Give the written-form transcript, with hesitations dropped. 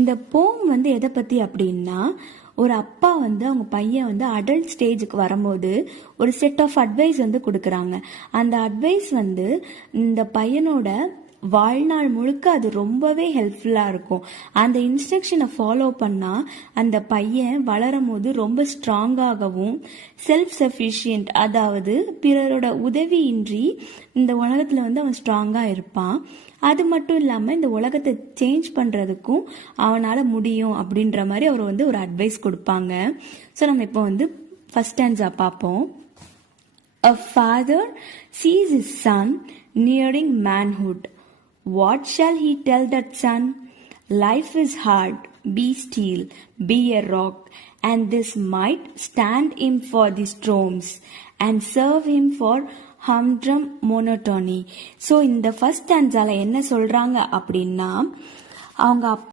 இந்த போம் வந்து எதை பற்றி அப்படின்னா, ஒரு அப்பா வந்து அவங்க பையன் வந்து அடல்ட் ஸ்டேஜுக்கு வரும்போது ஒரு செட் ஆஃப் அட்வைஸ் வந்து கொடுக்குறாங்க. அந்த அட்வைஸ் வந்து இந்த பையனோட வாழ்நாள் முழுக்க அது ரொம்பவே ஹெல்ப்ஃபுல்லாக இருக்கும். அந்த இன்ஸ்ட்ரக்ஷனை ஃபாலோ பண்ணால் அந்த பையன் வளரும் போது ரொம்ப ஸ்ட்ராங்காகவும் செல்ஃப் சஃபிஷியன்ட், அதாவது பிறரோட உதவியின்றி இந்த உலகத்தில் வந்து அவன் ஸ்ட்ராங்காக இருப்பான். அது மட்டும் இல்லாமல் இந்த உலகத்தை சேஞ்ச் பண்ணுறதுக்கும் அவனால் முடியும் அப்படின்ற மாதிரி அவர் வந்து ஒரு அட்வைஸ் கொடுப்பாங்க. ஸோ நம்ம இப்போ வந்து ஃபர்ஸ்ட் ஸ்டான்ஸா பார்ப்போம். A father sees his son nearing manhood. What shall he tell that son? Life is hard. Be still. Be a rock. And this might stand him for the storms and serve him for humdrum monotony. So இந்த first ஸ்டான்ஸால என்ன சொல்றாங்க அப்படின்னா, அவங்க